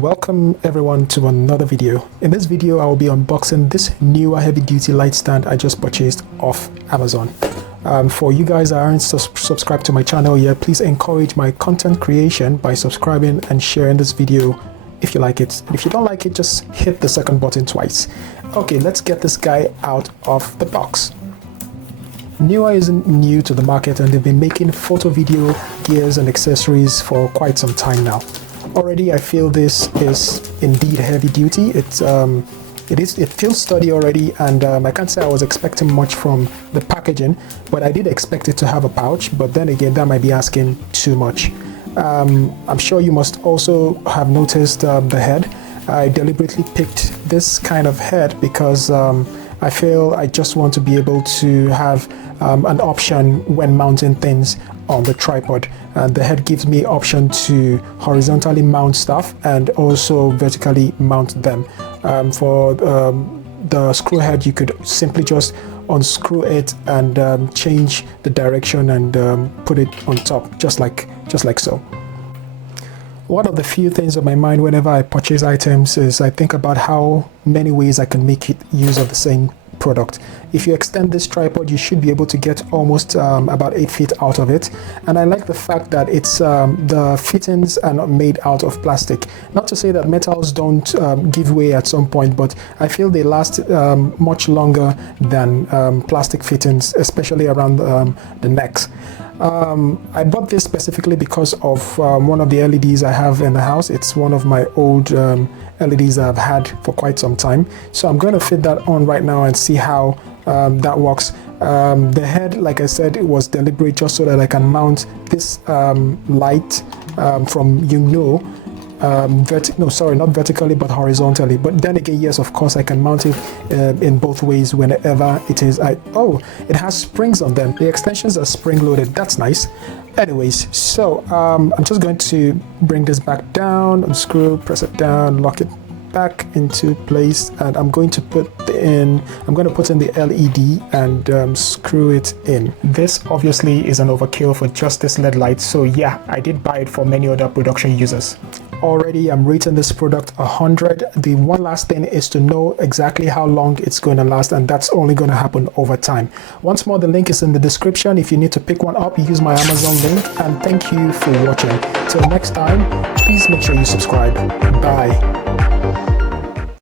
Welcome everyone to another video. In this video I will be unboxing this Neewer Heavy Duty light stand I just purchased off Amazon. For you guys that aren't subscribed to my channel yet, please encourage my content creation by subscribing and sharing this video if you like it. And if you don't like it, just hit the second button twice. Okay, let's get this guy out of the box. Neewer isn't new to the market, and they've been making photo, video, gears and accessories for quite some time now. Already I feel this is indeed heavy duty. It feels sturdy already, and I can't say I was expecting much from the packaging, but I did expect it to have a pouch, but then again that might be asking too much. I'm sure you must also have noticed the head. I deliberately picked this kind of head because I feel I just want to be able to have an option when mounting things on the tripod. The head gives me option to horizontally mount stuff and also vertically mount them. For the screw head, you could simply just unscrew it and change the direction and put it on top, just like so. One of the few things on my mind whenever I purchase items is I think about how many ways I can make use of the same product. If you extend this tripod, you should be able to get almost about 8 feet out of it. And I like the fact that it's the fittings are not made out of plastic. Not to say that metals don't give way at some point, but I feel they last much longer than plastic fittings, especially around the necks. I bought this specifically because of one of the LEDs I have in the house. It's one of my old LEDs that I've had for quite some time. So I'm going to fit that on right now and see how that works. The head, like I said, it was deliberate just so that I can mount this light from not vertically but horizontally. But then again, yes, of course I can mount it in both ways whenever it is. It has springs on them. The extensions are spring loaded. That's nice. Anyways, so I'm just going to bring this back down, unscrew, press it down, lock it back into place, and I'm going to put in the LED and screw it in. This obviously is an overkill for just this LED light, so yeah, I did buy it for many other production users. Already I'm rating this product 100. The one last thing is to know exactly how long it's going to last, and that's only going to happen over time. Once more, the link is in the description. If you need to pick one up, use my Amazon link, and thank you for watching. Till next time, please make sure you subscribe. Bye.